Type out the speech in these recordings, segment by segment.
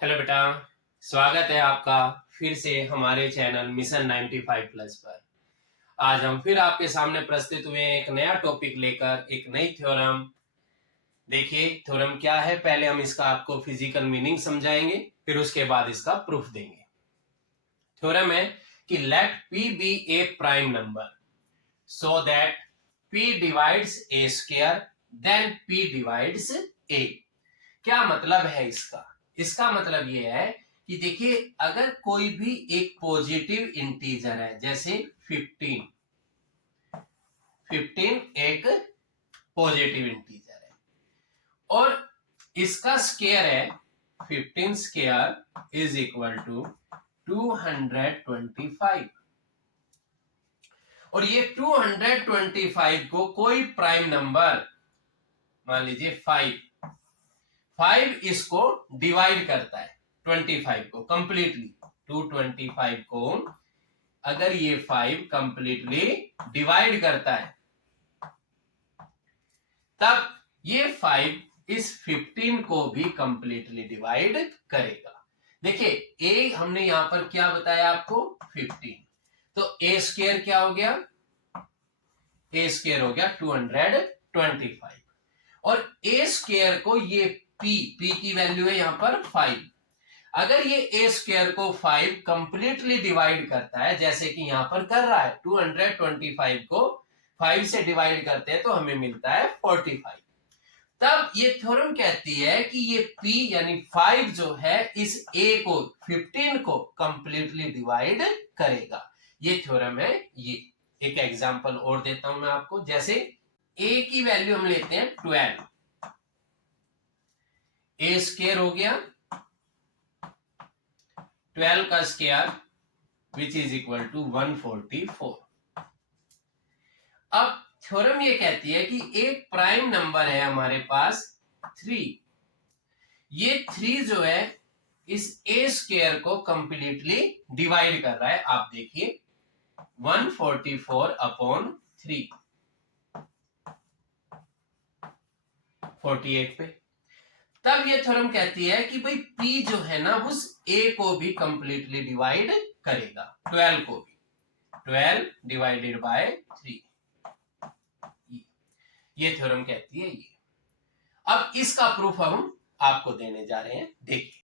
Hello बेटा। स्वागत है आपका फिर से हमारे चैनल मिशन 95 प्लस पर। आज हम फिर आपके सामने प्रस्तुत हुए हैं एक नया टॉपिक लेकर, एक नई थ्योरम। देखिए थ्योरम क्या है, पहले हम इसका आपको फिजिकल मीनिंग समझाएंगे, फिर उसके बाद इसका प्रूफ देंगे। थ्योरम है कि let p be a prime number so that p divides a square then p divides a। क्या मतलब है इसका? इसका मतलब ये है कि देखिए अगर कोई भी एक पॉजिटिव इंटीजर है, जैसे 15 एक पॉजिटिव इंटीजर है और इसका स्क्वायर है 15 स्क्वायर इज इक्वल टू 225 और ये 225 को कोई प्राइम नंबर मान लीजिए 5 इसको डिवाइड करता है 25 को कंप्लीटली। 225 को अगर ये 5 कंप्लीटली डिवाइड करता है तब ये 5 इस 15 को भी कंप्लीटली डिवाइड करेगा। देखिए a हमने यहां पर क्या बताया आपको 15, तो a स्क्वायर क्या हो गया? a स्क्वायर हो गया 225 और a स्क्वायर को ये p की वैल्यू है यहां पर 5। अगर ये a स्क्वायर को 5 कंप्लीटली डिवाइड करता है, जैसे कि यहां पर कर रहा है, 225 को 5 से डिवाइड करते हैं तो हमें मिलता है 45। तब ये थ्योरम कहती है कि ये p यानी 5 जो है इस a को 15 को कंप्लीटली डिवाइड करेगा। ये थ्योरम है। ये एक एग्जांपल और देता हूं मैं आपको, जैसे a की वैल्यू हम लेते हैं 12, a स्क्वायर हो गया 12 का square which is equal to 144। अब थ्योरम ये कहती है कि एक प्राइम नंबर है हमारे पास 3, ये 3 जो है इस a स्क्वायर को कंप्लीटली डिवाइड कर रहा है। आप देखिए 144 अपॉन 3 48 पे। तब ये थ्योरम कहती है कि भाई p जो है ना उस a को भी कंप्लीटली डिवाइड करेगा, 12 को भी। 12 डिवाइडेड बाय 3, ये थ्योरम कहती है ये। अब इसका प्रूफ हम आपको देने जा रहे हैं। देखिए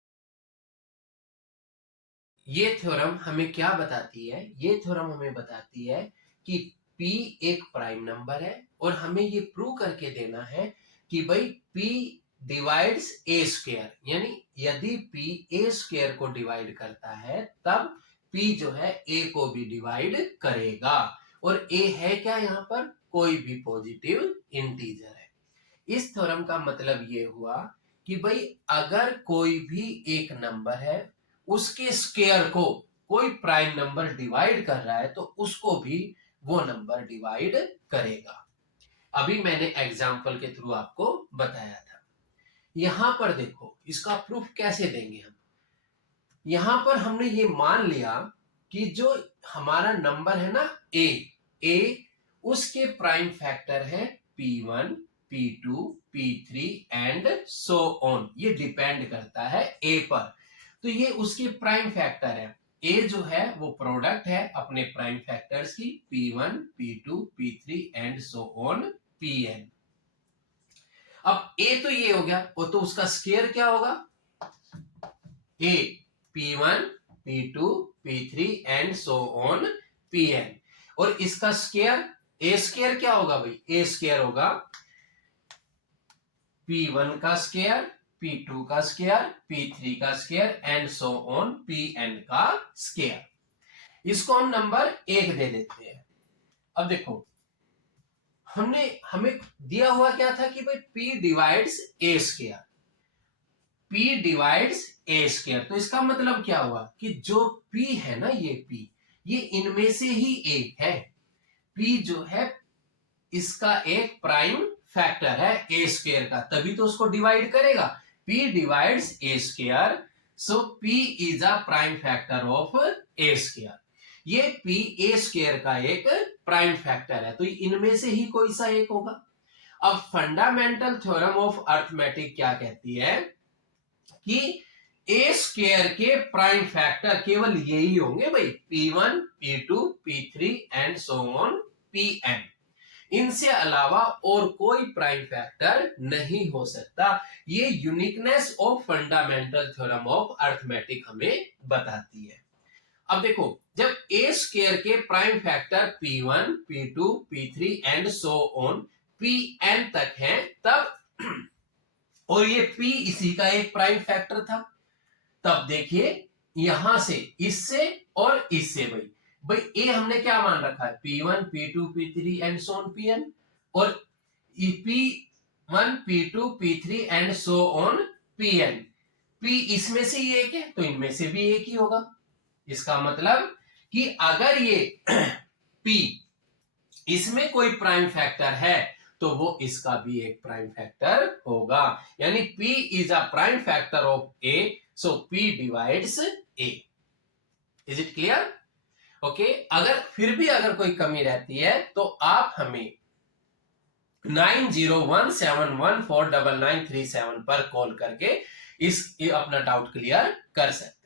ये थ्योरम हमें क्या बताती है? ये थ्योरम हमें बताती है कि p एक प्राइम नंबर है और हमें ये प्रूव करके देना है कि भाई p डिवाइड्स a स्क्वायर, यानी यदि p a स्क्वायर को डिवाइड करता है तब p जो है a को भी डिवाइड करेगा। और a है क्या? यहाँ पर कोई भी पॉजिटिव इंटीजर है। इस थ्योरम का मतलब ये हुआ कि भाई अगर कोई भी एक नंबर है उसके स्क्वायर को कोई प्राइम नंबर डिवाइड कर रहा है तो उसको भी वो नंबर डिवाइड करेगा। अभी मैंने एग्जांपल के थ्रू आपको बताया था। यहां पर देखो इसका प्रूफ कैसे देंगे हम। यहां पर हमने ये मान लिया कि जो हमारा नंबर है ना a उसके प्राइम फैक्टर है p1 p2 p3 and so on. ये डिपेंड करता है a पर, तो ये उसके प्राइम फैक्टर है। a जो है वो प्रोडक्ट है अपने प्राइम फैक्टर्स की, p1 p2 p3 and so on pn। अब a तो ये हो गया, वो तो उसका स्क्वायर क्या होगा? a p1 p2 p3 and so on pn। और इसका स्क्वायर a स्क्वायर क्या होगा भाई? a स्क्वायर होगा p1 का स्क्वायर p2 का स्क्वायर p3 का square and so on pn का स्क्वायर। इसको हम नंबर 1 दे देते हैं। अब देखो हमें दिया हुआ क्या था कि भाई p divides a square, p divides a square. तो इसका मतलब क्या हुआ कि जो p है ना ये p, ये इनमें से ही एक है। p जो है इसका एक प्राइम फैक्टर है a स्क्वायर का, तभी तो उसको डिवाइड करेगा। p divides a square, so p is a prime factor of a square. ये p a स्क्वायर का एक प्राइम फैक्टर है, तो इनमें से ही कोई सा एक होगा। अब फंडामेंटल थ्योरम ऑफ अर्थमेटिक क्या कहती है कि ए स्क्वायर के प्राइम फैक्टर केवल यही होंगे भाई, P1, P2, P3 and so on Pn। इनसे अलावा और कोई प्राइम फैक्टर नहीं हो सकता। ये uniqueness of fundamental theorem of arithmetic हमें बताती है। अब देखो, जब ए स्क्वायर के prime factor P1, P2, P3 and so on Pn तक हैं, तब और ये P इसी का एक प्राइम फैक्टर था, तब देखिए यहां से इससे और इससे भाई ए हमने क्या मान रखा है, P1, P2, P3 and so on Pn, और P1, P2, P3 and so on Pn। P इसमें से ही एक है तो इनमें से भी एक ही होगा। इसका मतलब कि अगर ये P इसमें कोई प्राइम फैक्टर है तो वो इसका भी एक प्राइम फैक्टर होगा, यानी P is a prime factor of A, so P divides A। Is it clear? Okay, अगर फिर भी अगर कोई कमी रहती है तो आप हमें 9017149937 पर कॉल करके इस अपना डाउट क्लियर कर सकते हैं।